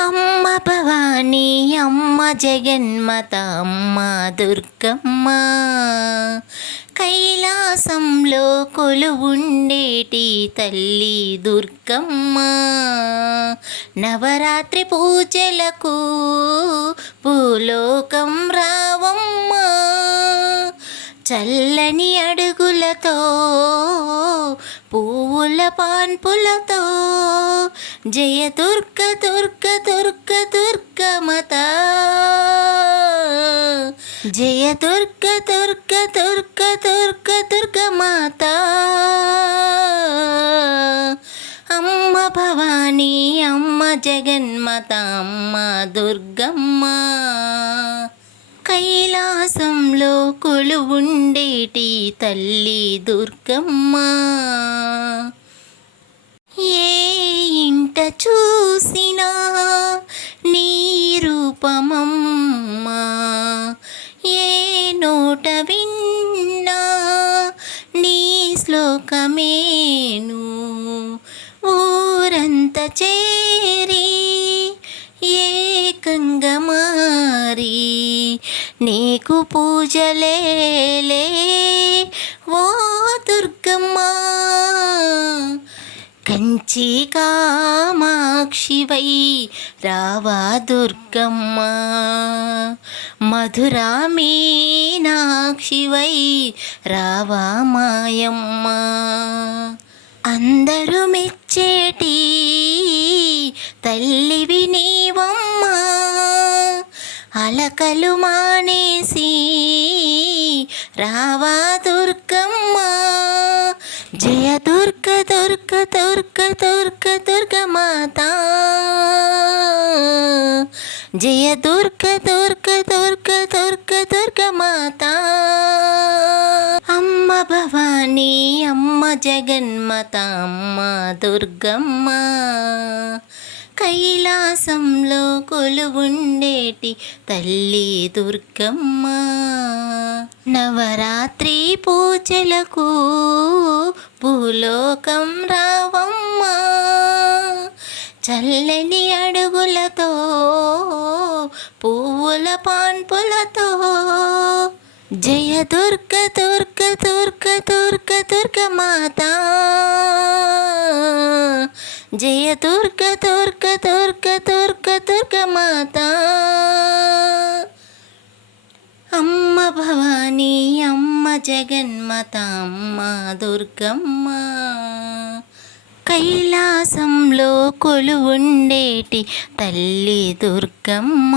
అమ్మ భవానీ అమ్మ జగన్మాత అమ్మ దుర్గమ్మ కైలాసంలో కొలువుండేటి తల్లి దుర్గమ్మ నవరాత్రి పూజలకు భూలోకం రావమ్మ చల్లని అడుగులతో పువ్వుల పాన్పులతో జయ దుర్గ దుర్గ దుర్గ దుర్గమత జయ దుర్గ దుర్గ దుర్గ దుర్గ దుర్గమాత అమ్మ భవానీ అమ్మ జగన్మాత అమ్మ దుర్గమ్మ కైలాసంలో కొలువుండేటి తల్లి దుర్గమ్మ ఏ ఇంట చూసినా నీ రూపమమ్మ ఏ నోట విన్నా నీ శ్లోకమేను ఊరంత చేరి ఏకంగా మారి నీకు పూజలేలే ఓ దుర్గమ్మ కంచి కామాక్షివై రావా దుర్గమ్మ మధురా మీనాక్షివై రావా మాయమ్మ అందరూ మెచ్చేటి తల్లివి నీవమ్మ అలకలు మానేసి రావా దుర్గమ్మ జయ దుర్గ దుర్గ దుర్గ దుర్గ దుర్గమాత జయ దుర్గ దుర్గ దుర్గ దుర్గ దుర్గమాత అమ్మ భవానీ అమ్మ జగన్మాత అమ్మ దుర్గమ్మ కైలాసంలో కొలువుండేటి తల్లి దుర్గమ్మ నవరాత్రి పూజలకు భూలోకం రావమ్మ చల్లని అడుగులతో పువ్వుల పాన్పులతో జయ దుర్గ దుర్గ దుర్గ దుర్గ దుర్గమాత జయ దుర్గ దుర్గ దుర్గ దుర్గ దుర్గమాత అమ్మ భవానీ అమ్మ జగన్మాత అమ్మ దుర్గమ్మ కైలాసంలో కొలువుండేటి తల్లి దుర్గమ్మ